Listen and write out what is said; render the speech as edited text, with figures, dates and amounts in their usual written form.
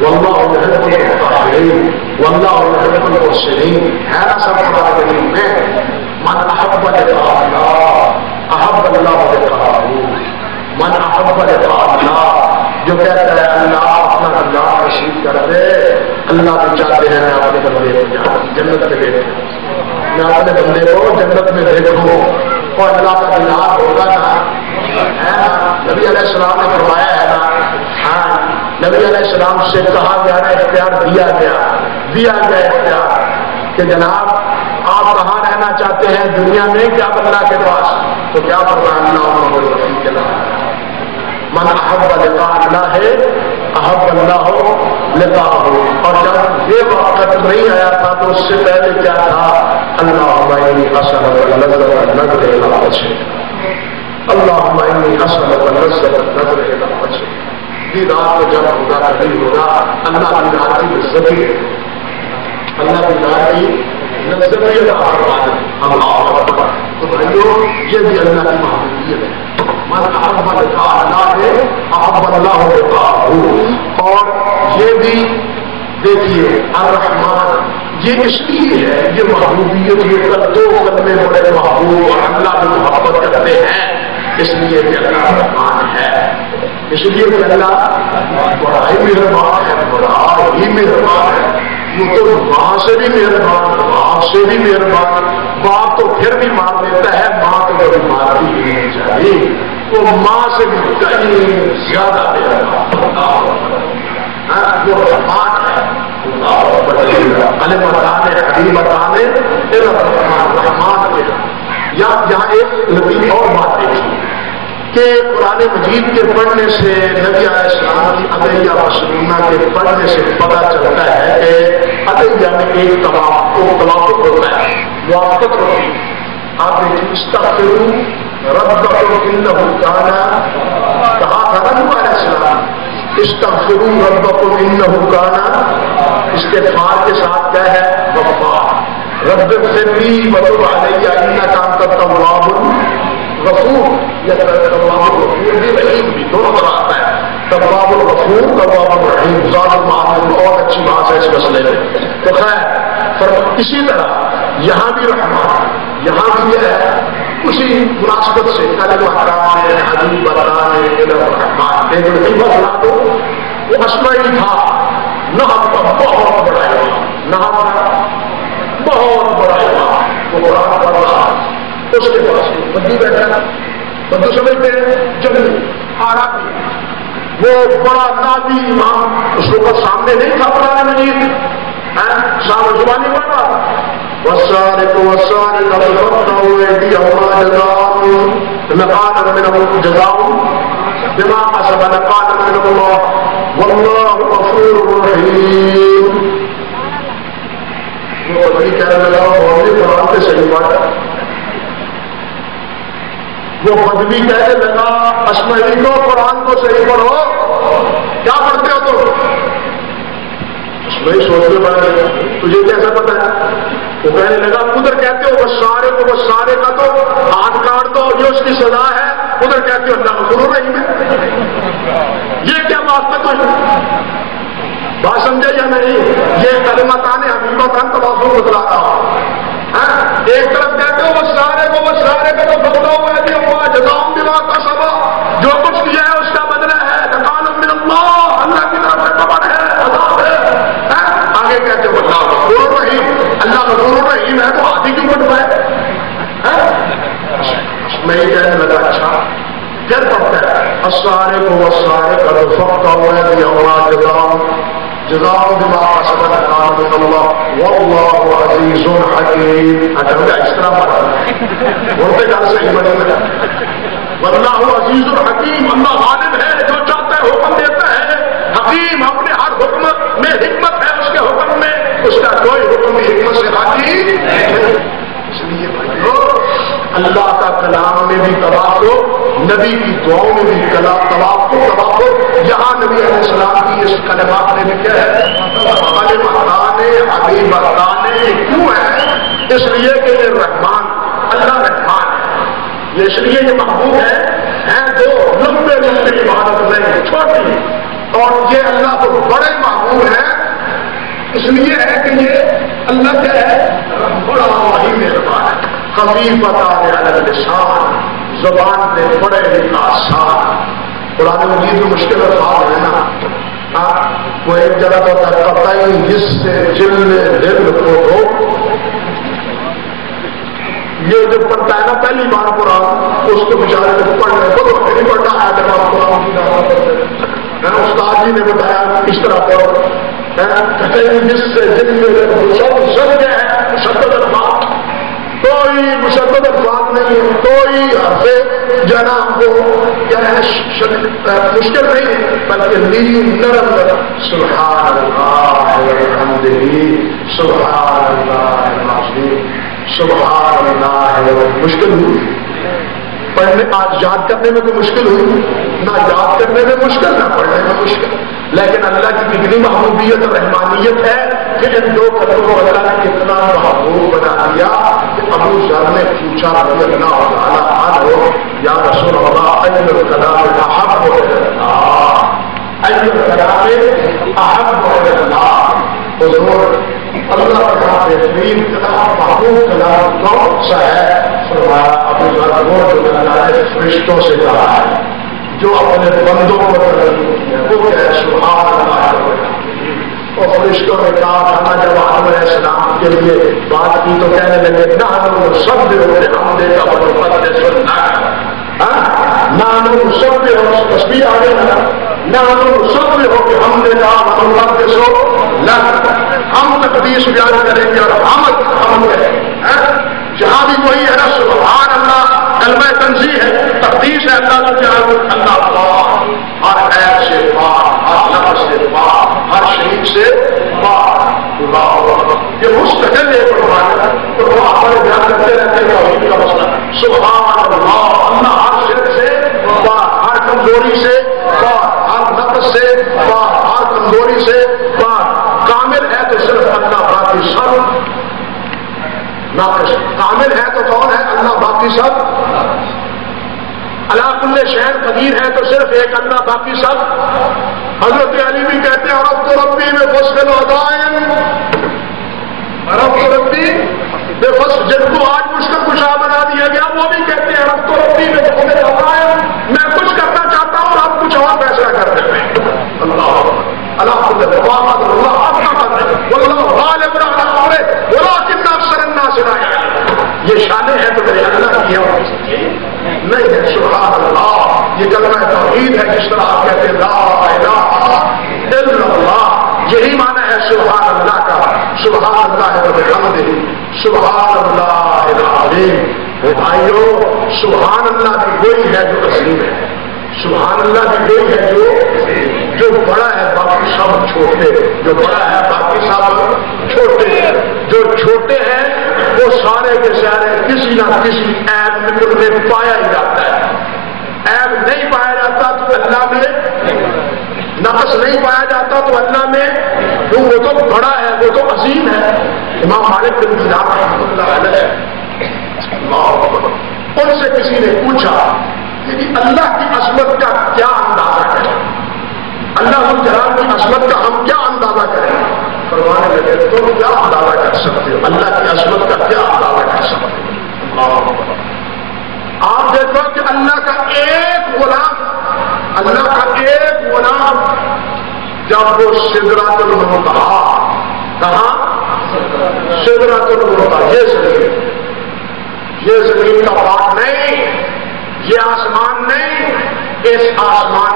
واللہ يحب المطہرین واللہ يحب المحسنین. ہے نا سب قرآن کریم میں؟ من احب لقاء اللہ احب اللہ لقاءہ. من احب لقاء اللہ، جو کہتا ہے اللہ اپنا اللہ نصیب کر دے، اللہ بھی چاہتے ہیں میں اپنے بندے کو جاؤں جنت میں دیکھوں، میں اپنے بندے کو جنت میں دیکھوں. اور اللہ کا دیدار ہوگا نا، ہے نا؟ نبی علیہ السلام نے فرمایا ہے نا، ہاں نبی علیہ السلام سے کہا گیا نا، اختیار دیا گیا اختیار کہ جناب آپ کہاں رہنا چاہتے ہیں دنیا میں کہ آپ اللہ کے پاس؟ تو کیا فرمایا اللہ کے نام من احب لقاء اللہ ہے احب اللہ لقاءہ. اور جب یہ وقت نہیں آیا تھا تو اس سے پہلے کیا تھا؟ اللہم انی اسألک لذۃ النظر الی وجہک، اللہم انی اسألک لذۃ النظر الی وجہک. دیدار کو جب ہوگا کبھی ہوگا، اللہ دیدار کی لذت ہی ہے، اللہ دیدار کی لذت ہی ہے. اللہ اکبر. تو بھائیو یہ بھی اللہ کی محبوبیت ہے. من احب لقاء اللہ احب اللہ لقاءہ. اور یہ بھی دیکھیے الرحمن، یہ اس لیے ہے یہ محبوبیت، یہ دو کلمے بڑے محبوب اور اللہ بھی محبت کرتے ہیں، اس لیے کہ اللہ رحمان ہے، اس لیے کہ اللہ بڑا ہی مہربان ہے، بڑا ہی مہربان ہے. وہ تو ماں سے بھی مہربان، باپ سے بھی مہربان. باپ تو پھر بھی مار لیتا ہے، ماں تو کبھی مارتی ہی نہیں چاہیے. وہ ماں سے بھی کہیں زیادہ مہربان، وہ رحمان ہے. رحمان کے یہاں ایک لطیف اور بات دیکھیے کہ قرآن مجید کے پڑھنے سے، نبی علیہ السلام کی ادعیہ مسنونہ کے پڑھنے سے پتہ چلتا ہے کہ ادعیہ میں ایک توافق ہوتا ہے، موافقت ہوتی ہے. آپ دیکھیے استغفروا ربکم انہ کان، کہا تھا نا نبی علیہ السلام استغفروا ربکم انہ کان، استغفار کے ساتھ کیا ہے؟ غفار. رب اغفر لی وتب علی انک انت التواب الغفور. یہ تواب الغفور بھی رحیم بھی دونوں طرح آتا ہے. تواب الغفور تواب الرحیم، ذات معامل بہت اچھی بات ہے اس مسئلے میں. تو خیر اسی طرح یہاں بھی رحمان، یہاں بھی یہ ہے اسی مناسبت سے کلمتان حبیبتان الی الرحمان. ایک لطیفہ سنا دو، وہ اسماعیل تھا، نحب کا بہت بڑا امام، نحب کا بہت بڑا امام. وہ قرآن پڑھ رہا، اس کے پاس بدو بیٹھا، بدو سمجھتے ہیں جنگلی عربی، وہ بڑا نابی امام، اس کو سامنے نہیں تھا قرآن مجید، سامنے زبانی پڑھ رہا. والسارق والسارقة فاقطعوا أيديهما جزاء نقالا منهم جزاء بما كسبا نقالا من الله والله غفور رحيم. وہ بدلی کہنے لگا وہ قرآن کے صحیح بات ہے. وہ بدلی کہنے لگا اسمعیلی کو قرآن کو صحیح پڑھو. کیا پڑھتے ہو تم؟ اسمعیل سوچنے پڑے تجھے کیسا پتا ہے؟ وہ کہنے لگا ادھر کہتے ہو بس سارے کا تو ہاتھ کاٹ دو، یہ اس کی سزا ہے، ادھر کہتے ہو اللہ غفور رحیم ہے. یہ کیا بات ہے؟ تو بات سمجھے یا نہیں؟ یہ کلمتان حبیبتان توافق بتلا رہا ہوں. ایک طرف کہتے ہو بس سارے کا تو بدلا ہوا ہے ہوا جزاؤں بما کسبا، جو کچھ کیا ہے اس کا بدلہ ہے، نقال من اللہ، اللہ کی طرف سے خبر ہے، عذاب ہے. آگے کہتے ہو اللہ غفور رحیم، اللہ غفور رحیم ہے تو آدھی کیوں بٹ پائے؟ میں یہ کہنے لگا اچھا پھر پڑھتا ہے السارق والسارقة فاقطعوا أيديهما جزاء بما كسبا نقالا من الله والله عزيز حكيم. اچھا اس طرح پڑھا بولتے گھر سے ہی بنے واللہ عزیز الحکیم، اللہ غالب ہے، جو چاہتا ہے حکم دیتا ہے، حکیم اپنے ہر حکم میں حکمت ہے، اس کے حکم میں اس کا کوئی حکم بھی حکمت سے خالی نہیں. اس لیے اللہ کا کلام میں بھی توافق، نبی کی دعاؤں میں بھی توافق. یہاں نبی علیہ السلام کی اس کلمات میں بھی کیا ہے؟ کلمتان حبیبتان. کیوں ہے؟ اس لیے کہ یہ رحمان، اللہ رحمان ہے، یہ اس لیے یہ محبوب ہے دو لمبے عبادت نہیں چھوٹی، اور یہ اللہ کو بڑے محبوب محبوب ہے اس لیے ہے کہ یہ اللہ کیا ہے بڑا ہی مہربان ہے. خفیفتان علی اللسان زبان پہ بڑے ہی آسان. قرآن مجید میں مشکل الفاظ ہے نا. وہ ایک جگہ تو قطعی جس سے جل دل کو ہو. یہ جو پڑھتا ہے نا پہلی بار قرآن اس کو بیچارے کو پڑھنے کو تو نہیں پڑھتا ہے جب آپ قرآن کی دعوت کرتے ہیں. استاد جی نے بتایا اس طرح پڑھو. جس سے جن میں سب کیا ہے مشدد الفاظ. کوئی مشدد الفاظ نہیں ہے. کوئی حرف جو ہے نا ہم کو کیا ہے مشکل نہیں ہے بلکہ لین نرم نرم. سبحان اللہ وبحمدہ سبحان اللہ العظیم سبحان اللہ. مشکل ہوئی پڑھنے آج یاد کرنے میں کوئی مشکل ہوئی نہ یاد کرنے میں مشکل نہ پڑھنے میں مشکل. لیکن اللہ کی کتنی محبوبیت اور رحمانیت ہے کہ ان دو قدموں کو اللہ نے کتنا محبوب بنا دیا کہ ابو ذر نے پوچھا رضی اللہ تعالیٰ عنہ یا رسول اللہ ای الکلام احب الی اللہ ای الکلام احب الی اللہ. حضور اللہ کا بہترین کلام محبوب کلام کون سا ہے؟ فرمایا ابو ذر وہ جو اللہ نے فرشتوں سے کہا ہے جو اپنے بندوں کو ترغیب ہے وہ کیا ہے سبحان اللہ. اور فرشتوں نے کہا تھا جب آدم علیہ السلام کے لیے بات کی تو کہنے لگے نحن نسبح بحمدک ونقدس لک. نحن نسبح تسبیح آ گئی نا. نحن نسبح بحمدک ونقدس لک. ہم تقدیس بیان کریں گے اور ہم جہاں بھی کوئی ہے نا سبحان اللہ کلمہ تنزیہ ہے تقدیس ہے اللہ کو جہاں اللہ پاک ہر عیب سے پاک ہر لفظ سے پاک ہر شریک سے پاک. یہ مستقل ایک قربان ہے تو وہ ہمارے بیان کرتے رہتے ہیں توحید کا مسئلہ. سبحان اللہ اللہ ہر شرک سے پاک ہر کمزوری سے پاک ہر نقص سے پاک ہر کمزوری سے پاک. کامل ہے تو صرف اللہ باقی سب ناقص. کامل ہے تو کون ہے اللہ باقی سب. اللہ کل شہر قدیر ہے تو صرف ایک اللہ باقی سب. حضرت علی بھی کہتے ہیں رب تو ربی میں فصل ودائن رب تو ربی بے فصل. جن کو آج مشکل کشا بنا دیا گیا وہ بھی کہتے ہیں رب تو ربی میں فصل ودائن میں کچھ کرنا چاہتا ہوں اور آپ کچھ اور فیصلہ کر دیتے ہیں. اللہ اللہ اللہ یہ شانیں ہیں تو میرے اللہ کی ہے نہیں ہے. سبحان اللہ یہ کلمہ توحید ہے جس طرح آپ کہتے ہیں لا الہ الا اللہ. یہی معنی ہے سبحان اللہ کا. سبحان اللہ وبحمدہ سبحان اللہ العظیم. بھائیو سبحان اللہ بھی وہی ہے جو عظیم ہے. سبحان اللہ بھی وہی ہے جو بڑا ہے باقی سب چھوٹے. جو بڑا ہے باقی سب چھوٹے. جو چھوٹے ہیں وہ سارے کے سارے کسی نہ کسی عیب میں پایا ہی جاتا ہے. عیب نہیں پایا جاتا تو اللہ میں نقص نہیں پایا جاتا تو اللہ میں وہ تو بڑا ہے وہ تو عظیم ہے. امام مالک بن دینار رحمۃ اللہ علیہ ان سے کسی نے پوچھا کہ اللہ کی عظمت کا کیا اندازہ کریں. اللہ جلال کی عظمت کا ہم کیا اندازہ کریں. فرمانے لگے تم کیا اندازہ کر سکتے ہو اللہ کی عظمت کا کیا اندازہ کر سکتے ہو. آپ دیکھو کہ اللہ کا ایک غلام جب وہ سدرۃ المنتہا کہاں سدرۃ المنتہا یہ زمین کا پارٹ نہیں یہ آسمان نہیں. اس آسمان